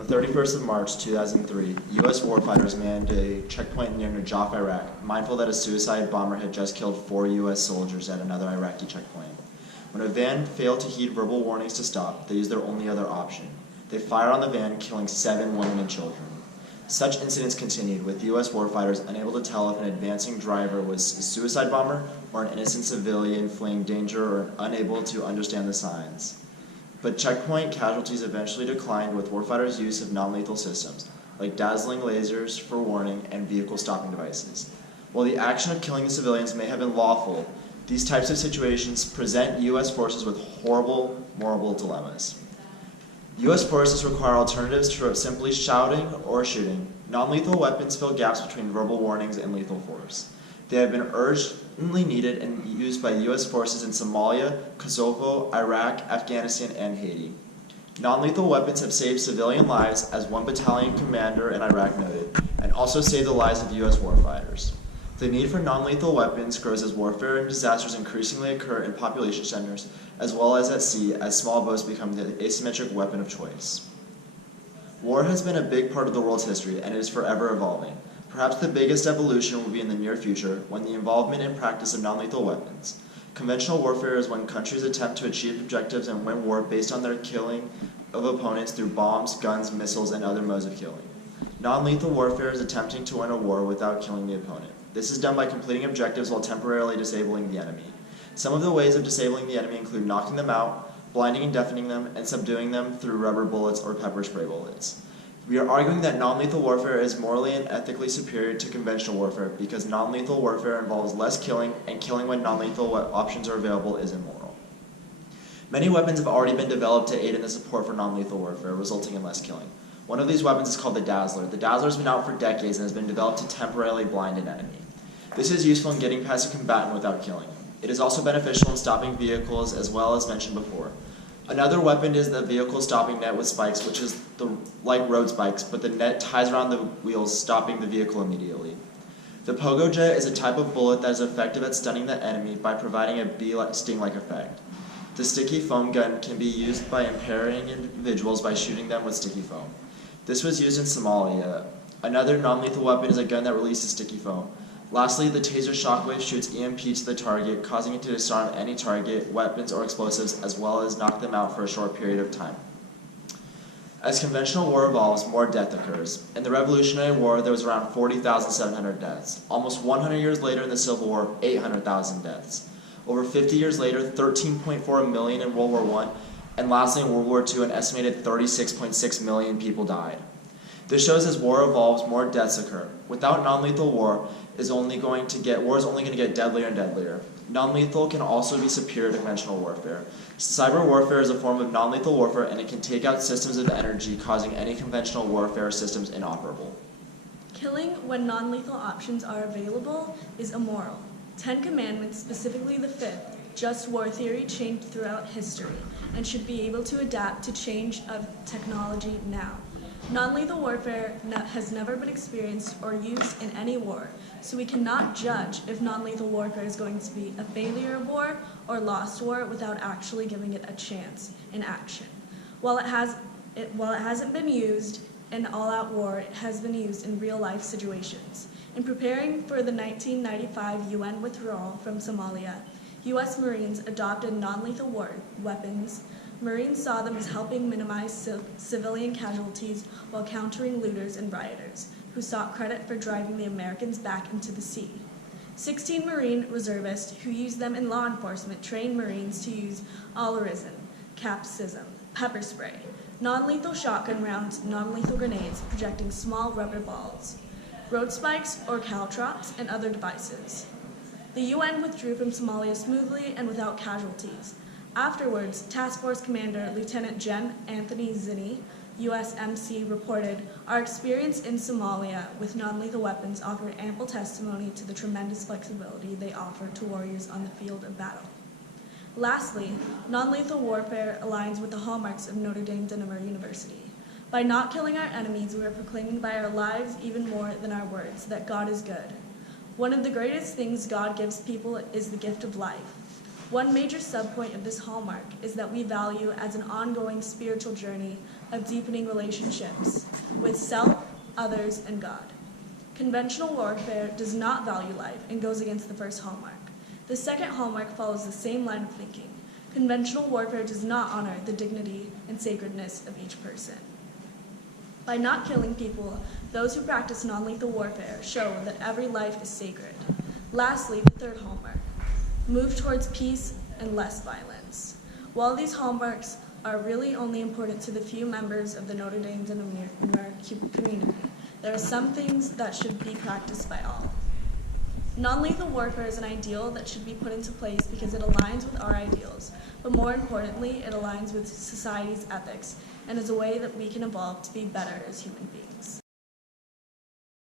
On the 31st of March 2003, U.S. warfighters manned a checkpoint near Najaf, Iraq, mindful that a suicide bomber had just killed 4 U.S. soldiers at another Iraqi checkpoint. When a van failed to heed verbal warnings to stop, they used their only other option. They fired on the van, killing 7 women and children. Such incidents continued, with U.S. warfighters unable to tell if an advancing driver was a suicide bomber or an innocent civilian fleeing danger or unable to understand the signs. But checkpoint casualties eventually declined with warfighters' use of non-lethal systems, like dazzling lasers for warning and vehicle stopping devices. While the action of killing the civilians may have been lawful, these types of situations present U.S. forces with horrible moral dilemmas. U.S. forces require alternatives to simply shouting or shooting. Non-lethal weapons fill gaps between verbal warnings and lethal force. They have been urgently needed and used by U.S. forces in Somalia, Kosovo, Iraq, Afghanistan, and Haiti. Non-lethal weapons have saved civilian lives, as one battalion commander in Iraq noted, and also saved the lives of U.S. warfighters. The need for non-lethal weapons grows as warfare and disasters increasingly occur in population centers, as well as at sea, as small boats become the asymmetric weapon of choice. War has been a big part of the world's history, and it is forever evolving. Perhaps the biggest evolution will be in the near future, when the involvement and practice of non-lethal weapons. Conventional warfare is when countries attempt to achieve objectives and win war based on their killing of opponents through bombs, guns, missiles, and other modes of killing. Non-lethal warfare is attempting to win a war without killing the opponent. This is done by completing objectives while temporarily disabling the enemy. Some of the ways of disabling the enemy include knocking them out, blinding and deafening them, and subduing them through rubber bullets or pepper spray bullets. We are arguing that non-lethal warfare is morally and ethically superior to conventional warfare because non-lethal warfare involves less killing, and killing when non-lethal options are available is immoral. Many weapons have already been developed to aid in the support for non-lethal warfare, resulting in less killing. One of these weapons is called the Dazzler. The Dazzler has been out for decades and has been developed to temporarily blind an enemy. This is useful in getting past a combatant without killing him. It is also beneficial in stopping vehicles, as well as mentioned before. Another weapon is the vehicle stopping net with spikes, which is like road spikes, but the net ties around the wheels, stopping the vehicle immediately. The pogo jet is a type of bullet that is effective at stunning the enemy by providing a bee sting-like effect. The sticky foam gun can be used by impairing individuals by shooting them with sticky foam. This was used in Somalia. Another non-lethal weapon is a gun that releases sticky foam. Lastly, the taser shockwave shoots EMP to the target, causing it to disarm any target, weapons, or explosives, as well as knock them out for a short period of time. As conventional war evolves, more death occurs. In the Revolutionary War, there was around 40,700 deaths. Almost 100 years later in the Civil War, 800,000 deaths. Over 50 years later, 13.4 million in World War I, and lastly in World War II, an estimated 36.6 million people died. This shows as war evolves, more deaths occur. Without non-lethal war, war is only going to get deadlier and deadlier. Non-lethal can also be superior to conventional warfare. Cyber warfare is a form of non-lethal warfare, and it can take out systems of energy, causing any conventional warfare systems inoperable. Killing when non-lethal options are available is immoral. 10 Commandments, specifically the 5th, just war theory changed throughout history and should be able to adapt to change of technology now. Non-lethal warfare has never been experienced or used in any war, so we cannot judge if non-lethal warfare is going to be a failure of war or lost war without actually giving it a chance in action. While it hasn't been used in all-out war, it has been used in real-life situations. In preparing for the 1995 UN withdrawal from Somalia, U.S. Marines adopted non-lethal weapons. Marines saw them as helping minimize civilian casualties while countering looters and rioters, who sought credit for driving the Americans back into the sea. 16 Marine reservists who used them in law enforcement trained Marines to use all-arisen, capsicum, pepper spray, non-lethal shotgun rounds, non-lethal grenades projecting small rubber balls, road spikes or caltrops, and other devices. The UN withdrew from Somalia smoothly and without casualties. Afterwards, Task Force Commander Lieutenant Gen. Anthony Zinni, USMC, reported, "Our experience in Somalia with non-lethal weapons offered ample testimony to the tremendous flexibility they offer to warriors on the field of battle." Lastly, non-lethal warfare aligns with the hallmarks of Notre Dame de Namur University. By not killing our enemies, we are proclaiming by our lives even more than our words that God is good. One of the greatest things God gives people is the gift of life. One major subpoint of this hallmark is that we value as an ongoing spiritual journey of deepening relationships with self, others, and God. Conventional warfare does not value life and goes against the first hallmark. The second hallmark follows the same line of thinking. Conventional warfare does not honor the dignity and sacredness of each person. By not killing people, those who practice non-lethal warfare show that every life is sacred. Lastly, the third hallmark. Move towards peace and less violence. While these hallmarks are really only important to the few members of the Notre Dame and American community, there are some things that should be practiced by all. Non-lethal warfare is an ideal that should be put into place because it aligns with our ideals, but more importantly, it aligns with society's ethics and is a way that we can evolve to be better as human beings.